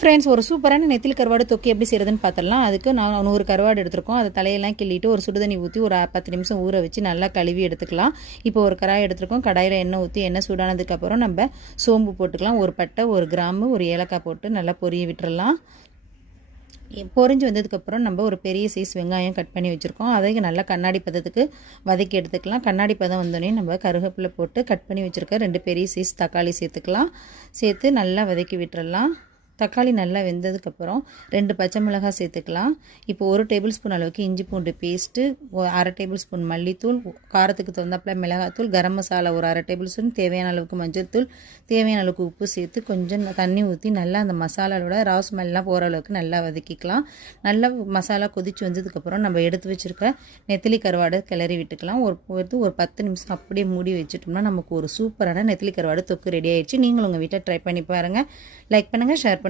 Friends, ஒரு சூப்பரான நெத்திலி கருவாடு தொக்கு எப்படி செய்கிறதுன்னு பார்த்துடலாம். அதுக்கு நான் 100 கருவாடு எடுத்துருக்கோம். அதை தலையெல்லாம் கிள்ளிட்டு ஒரு சுடுதண்ணி ஊற்றி ஒரு 10 நிமிஷம் ஊற வச்சு நல்லா கழுவி எடுத்துக்கலாம். இப்போ ஒரு கடாய் எடுத்துருக்கோம். கடாயில் எண்ணெய் ஊற்றி எண்ணெய் சூடானதுக்கப்புறம் நம்ம சோம்பு போட்டுக்கலாம். ஒரு பட்டை, ஒரு கிராம்பு, ஒரு ஏலக்காய் போட்டு நல்லா பொரிய விட்டுறலாம். பொரிஞ்சு வந்ததுக்கப்புறம் நம்ம ஒரு பெரிய சைஸ் வெங்காயம் கட் பண்ணி வச்சுருக்கோம். அதை நல்லா கண்ணாடி பதத்துக்கு வதக்கி எடுத்துக்கலாம். கண்ணாடி பதம் வந்தோடனே நம்ம கருவேப்பிலை போட்டு கட் பண்ணி வச்சுருக்க 2 பெரிய சைஸ் தக்காளி சேர்த்துக்கலாம். சேர்த்து நல்லா வதக்கி விட்டுறலாம். தக்காளி நல்லா வெந்ததுக்கப்புறம் 2 பச்சை மிளகாய் சேர்த்துக்கலாம். இப்போ 1 டேபிள் ஸ்பூன் அளவுக்கு இஞ்சி பூண்டு பேஸ்ட்டு, 1/2 டேபிள் ஸ்பூன் மல்லித்தூள், காரத்துக்கு தகுந்தாப்புல மிளகாத்தூள், கரம் மசாலா ஒரு 1/2 டேபிள் ஸ்பூன், தேவையான அளவுக்கு மஞ்சள் தூள், தேவையான அளவுக்கு உப்பு சேர்த்து கொஞ்சம் தண்ணி ஊற்றி நல்லா அந்த மசாலாவோட ரா ஸ்மெல்லாம் போகிற அளவுக்கு நல்லா வதக்கிக்கலாம். நல்லா மசாலா கொதிச்சு வந்ததுக்கப்புறம் நம்ம எடுத்து வச்சுருக்க நெத்திலி கருவாடை கிளறி விட்டுக்கலாம். ஒரு 10 நிமிஷம் அப்படியே மூடி வச்சுட்டோம்னா நமக்கு ஒரு சூப்பரான நெத்திலி கருவாடு தொக்கு ரெடி ஆயிடுச்சு. நீங்களும் உங்கள் வீட்டில் ட்ரை பண்ணி பாருங்கள். லைக் பண்ணுங்கள், ஷேர் பண்ணுங்கள்.